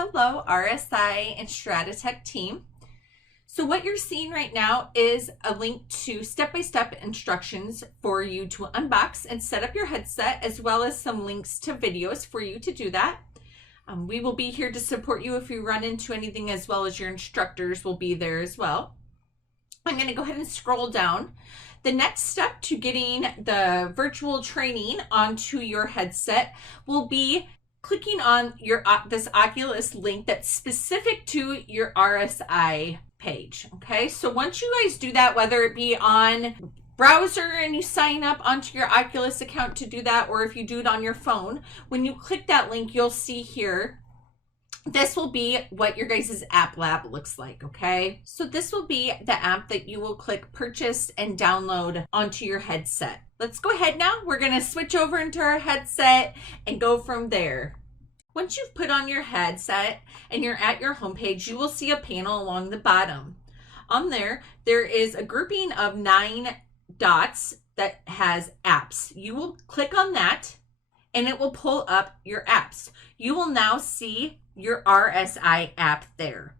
Hello, RSI and Stratatech team. So what you're seeing right now is a link to step-by-step instructions for you to unbox and set up your headset, as well as some links to videos for you to do that. We will be here to support you if you run into anything, as well as your instructors will be there as well. I'm going to go ahead and scroll down. The next step to getting the virtual training onto your headset will be clicking on this Oculus link that's specific to your RSI page. Okay, so once you guys do that, whether it be on browser and you sign up onto your Oculus account to do that, or if you do it on your phone, when you click that link, you'll see here, this will be what your guys' app lab looks like. Okay, so this will be the app that you will click purchase and download onto your headset. Let's go ahead now. We're going to switch over into our headset and go from there. Once you've put on your headset and you're at your homepage, you will see a panel along the bottom. On there is a grouping of 9 dots that has apps. You will click on that and it will pull up your apps. You will now see your RSI app there.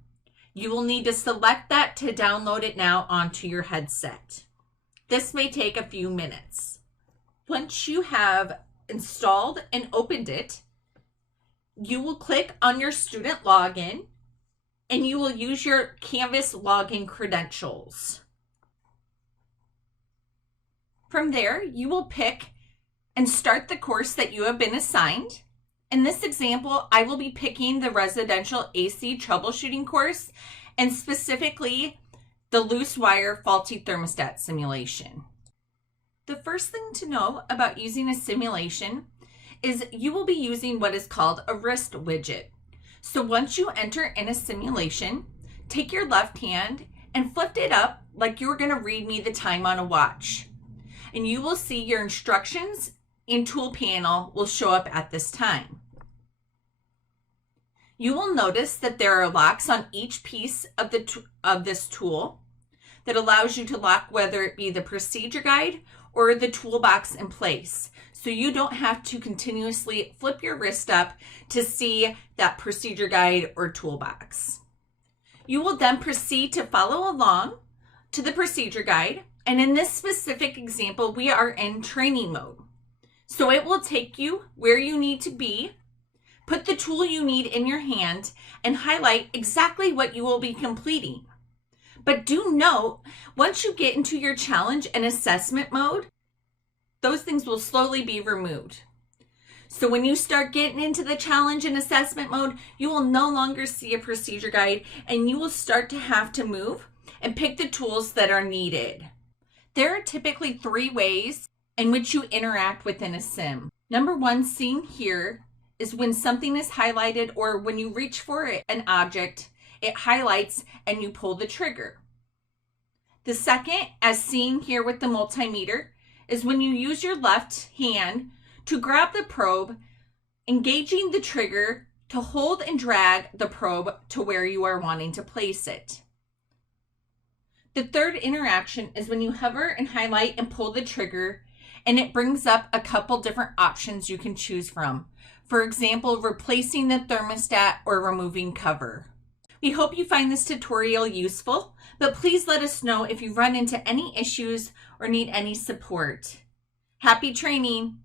You will need to select that to download it now onto your headset. This may take a few minutes. Once you have installed and opened it, you will click on your student login and you will use your Canvas login credentials. From there, you will pick and start the course that you have been assigned. In this example, I will be picking the residential AC troubleshooting course, and specifically the loose wire faulty thermostat simulation. The first thing to know about using a simulation is you will be using what is called a wrist widget. So once you enter in a simulation, take your left hand and flip it up like you're going to read me the time on a watch. And you will see your instructions and tool panel will show up at this time. You will notice that there are locks on each piece of this tool that allows you to lock whether it be the procedure guide or the toolbox in place. So you don't have to continuously flip your wrist up to see that procedure guide or toolbox. You will then proceed to follow along to the procedure guide. And in this specific example, we are in training mode. So it will take you where you need to be, put the tool you need in your hand, and highlight exactly what you will be completing. But do note, once you get into your challenge and assessment mode, those things will slowly be removed. So when you start getting into the challenge and assessment mode, you will no longer see a procedure guide and you will start to have to move and pick the tools that are needed. There are typically 3 ways in which you interact within a sim. Number 1, seen here, is when something is highlighted or when you reach for an object, it highlights and you pull the trigger. The second, as seen here with the multimeter, is when you use your left hand to grab the probe, engaging the trigger to hold and drag the probe to where you are wanting to place it. The third interaction is when you hover and highlight and pull the trigger, and it brings up a couple different options you can choose from. For example, replacing the thermostat or removing cover. We hope you find this tutorial useful, but please let us know if you run into any issues or need any support. Happy training!